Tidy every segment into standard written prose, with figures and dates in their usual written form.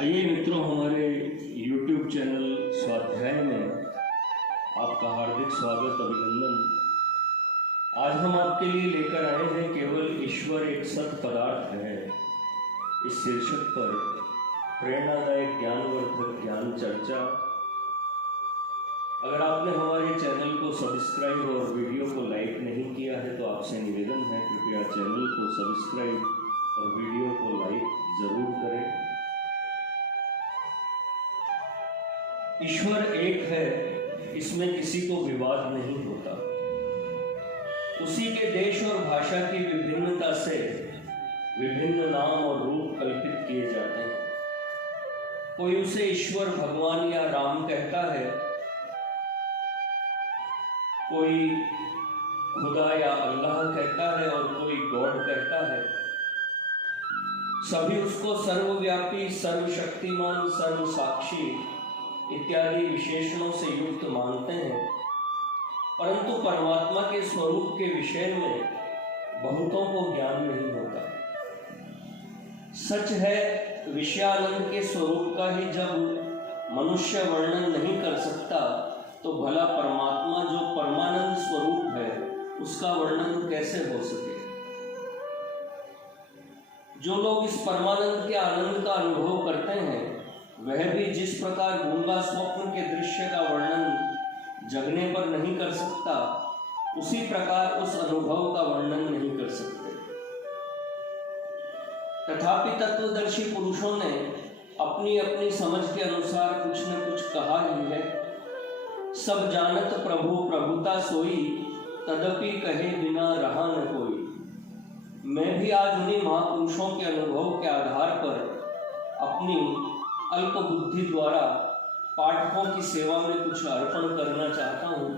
आइए मित्रों, हमारे YouTube चैनल स्वाध्याय में आपका हार्दिक स्वागत, अभिनंदन। आज हम आपके लिए लेकर आए हैं केवल ईश्वर एक सत पदार्थ है इस शीर्षक पर प्रेरणादायक ज्ञानवर्धक ज्ञान चर्चा। अगर आपने हमारे चैनल को सब्सक्राइब और वीडियो को लाइक नहीं किया है तो आपसे निवेदन है, कृपया चैनल को सब्सक्राइब और वीडियो को लाइक जरूर करें। ईश्वर एक है, इसमें किसी को विवाद नहीं होता। उसी के देश और भाषा की विभिन्नता से विभिन्न नाम और रूप कल्पित किए जाते हैं। कोई उसे ईश्वर, भगवान या राम कहता है, कोई खुदा या अल्लाह कहता है और कोई गॉड कहता है। सभी उसको सर्वव्यापी, सर्वशक्तिमान, सर्वसाक्षी इत्यादि विशेषणों से युक्त मानते हैं, परंतु परमात्मा के स्वरूप के विषय में बहुतों को ज्ञान नहीं होता। सच है, विषयानंद के स्वरूप का ही जब मनुष्य वर्णन नहीं कर सकता तो भला परमात्मा जो परमानंद स्वरूप है उसका वर्णन कैसे हो सके। जो लोग इस परमानंद के आनंद का अनुभव करते हैं वह भी जिस प्रकार गूंगा स्वप्न के दृश्य का वर्णन जगने पर नहीं कर सकता, उसी प्रकार उस अनुभव का वर्णन नहीं कर सकते। तथापि तत्वदर्शी पुरुषों ने अपनी अपनी समझ के अनुसार कुछ न कुछ कहा ही है। सब जानत प्रभु प्रभुता सोई, तदपि कहे बिना रहा न कोई। मैं भी आज उन्हीं महापुरुषों के अनुभव के आधार पर अपनी अल्प बुद्धि द्वारा पाठकों की सेवा में कुछ अर्पण करना चाहता हूँ।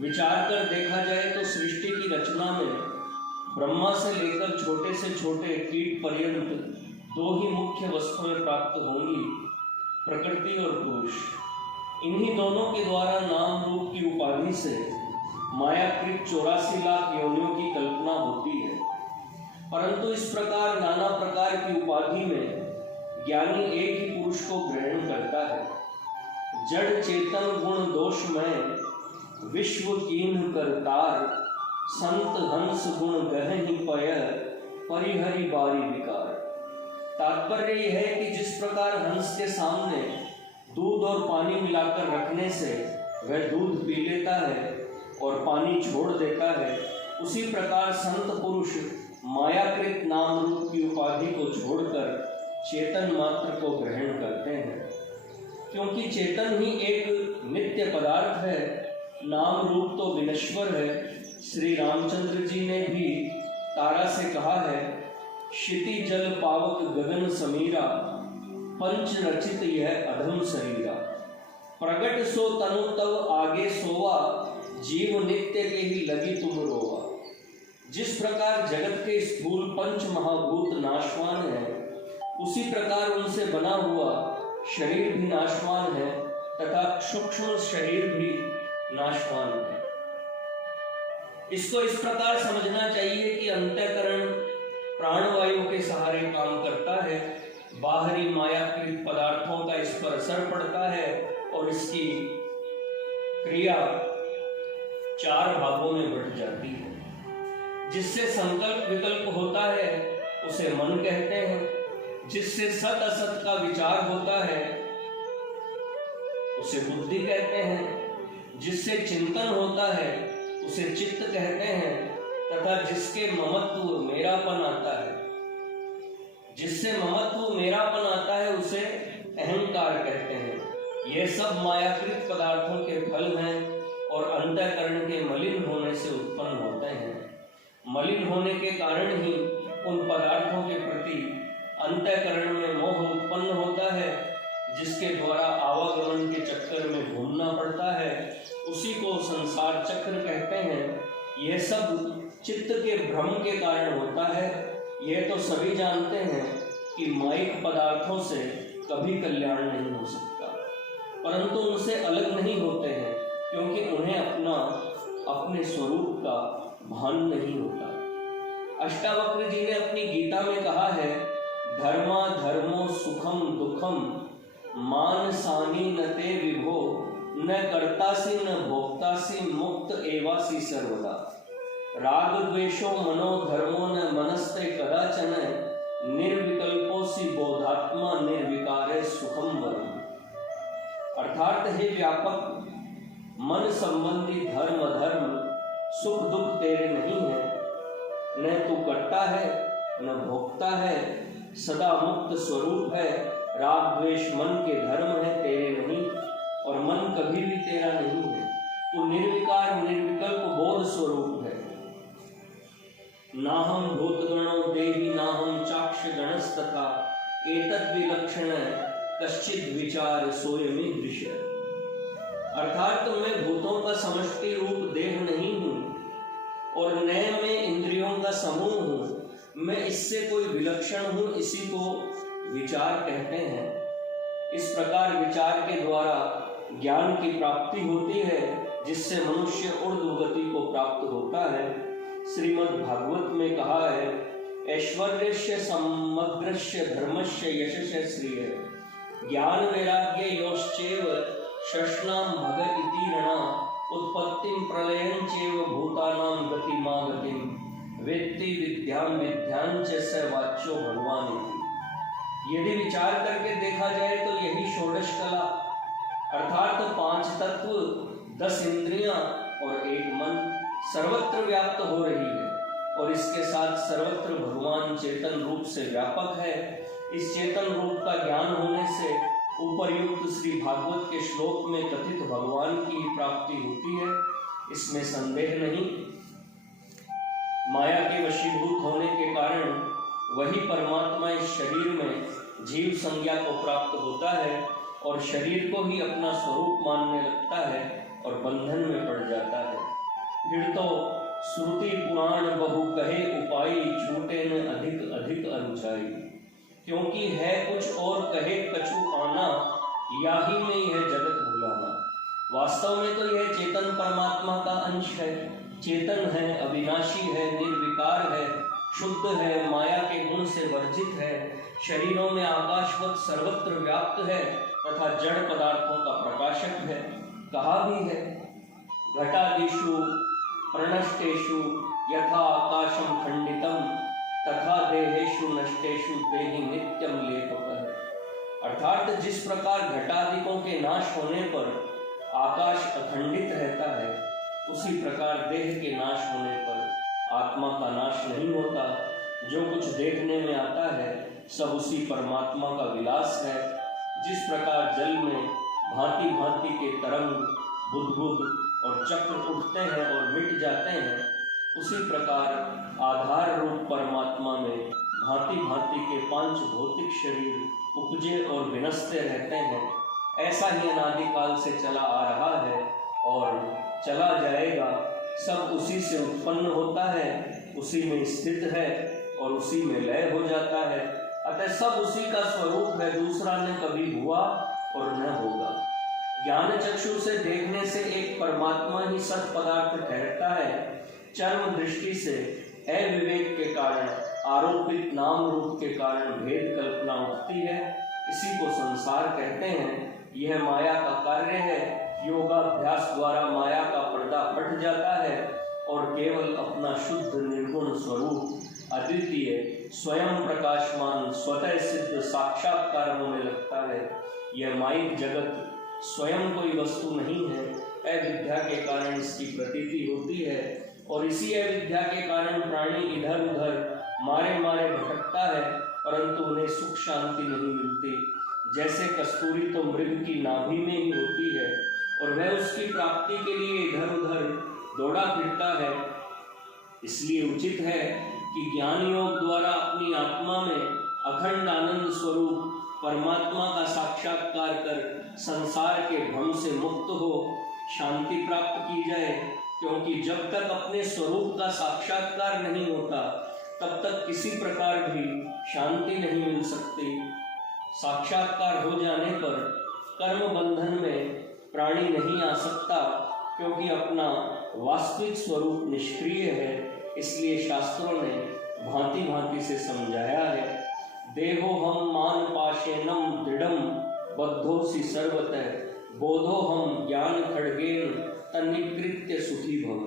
विचार कर देखा जाए तो सृष्टि की रचना में ब्रह्मा से लेकर छोटे से छोटे कीट पर्यंत दो ही मुख्य वस्तुएं प्राप्त होंगी, प्रकृति और पुरुष। इन्हीं दोनों के द्वारा नाम रूप की उपाधि से मायाकृत 84 लाख योनियों की कल्पना होती है। परंतु इस प्रकार नाना प्रकार की उपाधि में ज्ञानी एक ही पुरुष को ग्रहण करता है। जड़ चेतन गुण दोषमय, विश्व कीन्ह करतार, संत हंस गुण गहहि पय, परिहरि बारी विकार। तात्पर्य यह है कि जिस प्रकार हंस के सामने दूध और पानी मिलाकर रखने से वह दूध पी लेता है और पानी छोड़ देता है, उसी प्रकार संत पुरुष मायाकृत नाम रूप की उपाधि को छोड़कर चेतन मात्र को ग्रहण करते हैं। क्योंकि चेतन ही एक नित्य पदार्थ है, नाम रूप तो विनश्वर है। श्री रामचंद्र जी ने भी तारा से कहा है, क्षिति जल पावक गगन समीरा, पंच रचित यह अधम शरीरा। प्रगट सो तनु तव आगे सोवा, जीव नित्य के ही लगी तुम रोवा। जिस प्रकार जगत के स्थूल पंच महाभूत नाशवान है, उसी प्रकार उनसे बना हुआ शरीर भी नाशवान है तथा सूक्ष्म शरीर भी नाशवान है। इसको इस प्रकार समझना चाहिए कि अंतःकरण प्राणवायु के सहारे काम करता है, बाहरी मायाकृत पदार्थों का इस पर असर पड़ता है और इसकी क्रिया 4 भागों में बट जाती है। जिससे संकल्प विकल्प होता है उसे मन कहते हैं, जिससे सत असत का विचार होता है उसे बुद्धि कहते हैं, जिससे चिंतन होता है उसे चित्त कहते हैं, तथा जिसके ममत्व मेरापन आता है, जिससे ममत्व मेरापन आता है उसे अहंकार कहते हैं। ये सब मायाकृत पदार्थों के फल हैं और अंतःकरण के मलिन होने से उत्पन्न होते हैं। मलिन होने के कारण ही उन पदार्थों के प्रति अंतःकरण में मोह उत्पन्न होता है, जिसके द्वारा आवागमन के चक्कर में घूमना पड़ता है। उसी को संसार चक्र कहते हैं। यह सब चित्त के भ्रम के कारण होता है। यह तो सभी जानते हैं कि माइक पदार्थों से कभी कल्याण नहीं हो सकता, परंतु उनसे अलग नहीं होते हैं क्योंकि उन्हें अपने स्वरूप का भान नहीं होता। अष्टावक्र जी ने अपनी गीता में कहा है, धर्मा धर्मो सुखम दुखम मानसानि न ते विभो न कर्तासि न भोक्तासि मुक्त एवासि सर्वदा। राग द्वेषो मनो धर्मो न मनस्ते कदाचन निर्विकल्पोसि बोधात्मा निर्विकारे सुखम वरम। अर्थात हे व्यापक, मन संबंधी धर्म अधर्म सुख दुख तेरे नहीं है, न तू करता है न भोगता है, सदा मुक्त स्वरूप है। राग द्वेष मन के धर्म है, तेरे नहीं, और मन कभी भी तेरा नहीं है। तू निर्विकार निर्विकल्प बोध स्वरूप है। नाहं भूतगणो देहि नाहं चाक्ष गणस्तथा एतद् विलक्षण कश्चित् विचार सोयमीदृश। अर्थात मैं भूतों का समष्टि रूप देह नहीं हूँ और न मैं इंद्रियों का समूह हूँ। मैं इससे कोई विलक्षण हूँ, इसी को विचार कहते हैं। इस प्रकार विचार के द्वारा ज्ञान की प्राप्ति होती है, जिससे मनुष्य ऊर्ध्वगति को प्राप्त होता है। श्रीमद् भागवत में कहा है, ऐश्वर्यस्य समग्रस्य धर्मस्य यशस्य श्रिय ज्ञान वैराग्य योश्चैव षष्णाम भग इति रणा उत्पत्तिं प्रलयं चैव भूतानां गतिमागतिं वेत्ति विद्यां विद्यां च स वाच्यो भगवान इति। यदि विचार करके देखा जाए तो यही षोडश कला अर्थात 5 तत्व, 10 इंद्रियां और 1 मन सर्वत्र व्याप्त हो रही है, और इसके साथ सर्वत्र भगवान चेतन रूप से व्यापक है। इस चेतन रूप का ज्ञान होने से उपर्युक्त श्री भागवत के श्लोक में कथित भगवान की प्राप्ति होती है, इसमें संदेह नहीं। माया के वशीभूत होने के कारण वही परमात्मा इस शरीर में जीव संज्ञा को प्राप्त होता है और शरीर को ही अपना स्वरूप मानने लगता है और बंधन में पड़ जाता है। फिर तो श्रुति पुराण बहु कहे उपाय झूठे न अधिक अधिक अनुचाई, क्योंकि है कुछ और कहे कछु आना, याही में यह जगत भुलाना। वास्तव में तो यह चेतन परमात्मा का अंश है, चेतन है, अविनाशी है, निर्विकार है, शुद्ध है, माया के गुण से वर्जित है, शरीरों में आकाशवत सर्वत्र व्याप्त है तथा जड़ पदार्थों का प्रकाशक है। कहा भी है, घटादिषु प्रणष्टेषु यथा आकाशम खंडितम तथा देहेषु नष्टेषु देहि नित्यम लेपकः। अर्थात जिस प्रकार घटादिकों के नाश होने पर आकाश अखंडित रहता है, उसी प्रकार देह के नाश होने पर आत्मा का नाश नहीं होता। जो कुछ देखने में आता है सब उसी परमात्मा का विलास है। जिस प्रकार जल में भांति भांति के तरंग, बुदबुद और चक्र उठते हैं और मिट जाते हैं, उसी प्रकार आधार रूप परमात्मा में भांति भांति के 5 भौतिक शरीर उपजे और विनसते रहते हैं। ऐसा ही अनादिकाल से चला आ रहा है और चला जाएगा। सब उसी से उत्पन्न होता है, उसी में स्थित है और उसी में लय हो जाता है। अतः सब उसी का स्वरूप है, दूसरा न कभी हुआ और न होगा। ज्ञान चक्षु से देखने से एक परमात्मा ही सत पदार्थ ठहरता है। चर्म दृष्टि से अविवेक के कारण, आरोपित नाम रूप के कारण भेद कल्पना उठती है। इसी को संसार कहते हैं। यह माया का कार्य है। योगाभ्यास द्वारा माया का पर्दा फट जाता है और केवल अपना शुद्ध निर्गुण स्वरूप अद्वितीय स्वयं प्रकाशमान स्वतः सिद्ध साक्षात्कार होने लगता है। यह माइक जगत स्वयं कोई वस्तु नहीं है, अविद्या के कारण इसकी प्रतीति होती है और इसी अविद्या के कारण प्राणी इधर उधर मारे मारे भटकता है, परंतु उन्हें सुख शांति नहीं मिलती। जैसे कस्तूरी तो मृग की नाभि में ही होती है और वह उसकी प्राप्ति के लिए इधर उधर दौड़ा फिरता है। इसलिए उचित है कि ज्ञान योग द्वारा अपनी आत्मा में अखंड आनंद स्वरूप परमात्मा का साक्षात्कार कर संसार के भ्रम से मुक्त हो शांति प्राप्त की जाए। क्योंकि जब तक अपने स्वरूप का साक्षात्कार नहीं होता तब तक किसी प्रकार भी शांति नहीं मिल सकती। साक्षात्कार हो जाने पर कर्म बंधन में प्राणी नहीं आ सकता, क्योंकि अपना वास्तविक स्वरूप निष्क्रिय है। इसलिए शास्त्रों ने भांति भांति से समझाया है। देहो हम मान पाशेनम दृढ़म बद्धोसी सर्वतः बोधो हम ज्ञान खड्गेन तन्निकृत्य सुखी भव।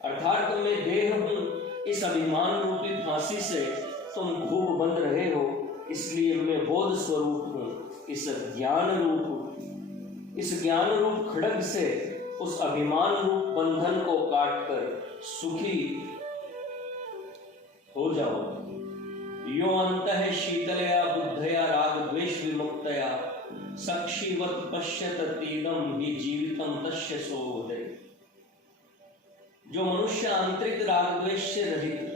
अर्थात मैं देह हूँ, इस अभिमान रूपी फांसी से तुम खूब बंध रहे हो, इसलिए मैं बोध स्वरूप हूँ। इस ज्ञान रूप खड्ग से उस अभिमान रूप बंधन को काटकर सुखी हो जाओ। यो अंतः शीतलया बुद्धया राग द्वेष विमुक्तया साक्षीवत पश्यत तीनम ही जीवितम तस्य सोदय। जो मनुष्य आंतरिक राग द्वेष से रहित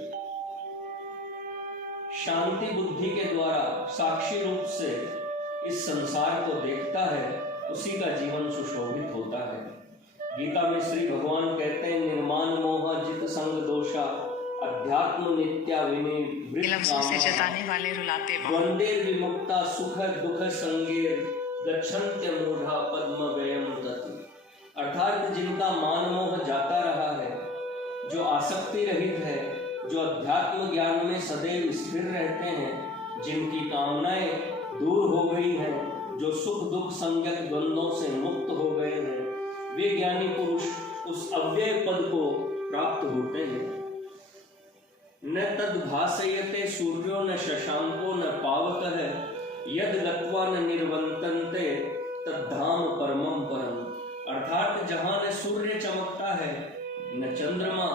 शांति बुद्धि के द्वारा साक्षी रूप से इस संसार को देखता है, उसी का जीवन सुशोभित होता है। गीता में श्री भगवान कहते हैं, निर्माण मोह जित संग दोषा अध्यात्म नित्या विनिवृत्त से जताने वाले रुलाते द्वंद्वेर विमुक्ता सुख दुख संगेर गच्छन्त्य मूढ़ा पद्म व्ययम तत्। अर्थात जिनका मान मोह जाता रहा है, जो आसक्ति रहित है, जो अध्यात्म ज्ञान में सदैव स्थिर रहते हैं, जिनकी कामनाएं दूर हो गई हैं, जो सुख दुख संज्ञक द्वंद्वों से मुक्त हो गए हैं, वे ज्ञानी पुरुष उस अव्यय पद को प्राप्त होते हैं। न तद भासयते सूर्यो न शशांको न पावकः यद गत्वा न निर्वंतन्ते तद्धाम परमं परम। अर्थात जहाँ न सूर्य चमकता है, न चंद्रमा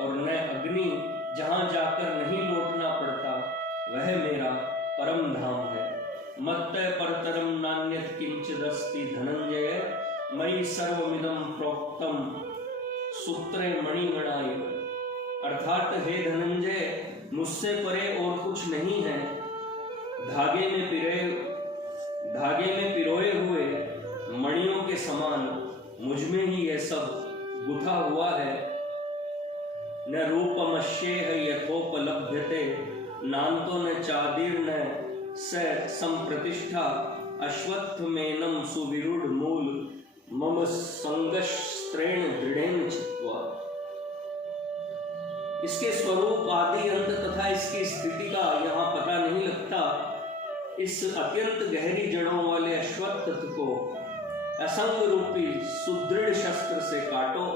और न अग्नि, जहाँ जाकर नहीं लौटना पड़ता, वह मेरा परम धाम है। मत्तः परतरम नान्यत् किंचिदस्ति धनंजय मयि सर्वमिदं प्रोक्तम सूत्रे मणिगणा इव। अर्थात हे धनंजय, मुझसे परे और कुछ नहीं है। धागे में पिरोए हुए मणियों के समान मुझ में ही यह सब गुथा हुआ है। न रूपमश्येह यथोपलभ्यते नान्तो न चादीर्न स संप्रतिष्ठा अश्वत्थमेनं सुविरूढ़ मूल मम संगस्त्रेण दृढ़ेन चित्वा। इसके स्वरूप आदि अंत तथा इसकी स्थिति का यहाँ पता नहीं लगता। इस अत्यंत गहरी जड़ों वाले अश्वत्थ को असंग रूपी सुदृढ़ शस्त्र से काटो।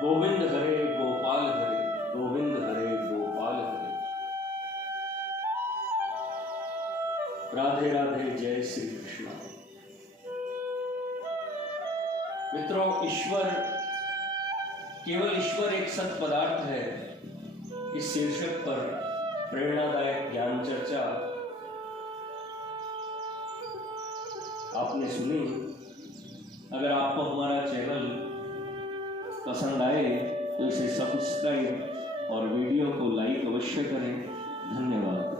गोविंद हरे गोपाल हरे, गोविंद हरे गोपाल हरे। राधे राधे, जय श्री कृष्ण। मित्रों, केवल ईश्वर एक सत पदार्थ है, इस शीर्षक पर प्रेरणादायक ज्ञान चर्चा आपने सुनी। अगर आपको हमारा चैनल पसंद आए तो इसे सब्सक्राइब और वीडियो को लाइक अवश्य करें। धन्यवाद।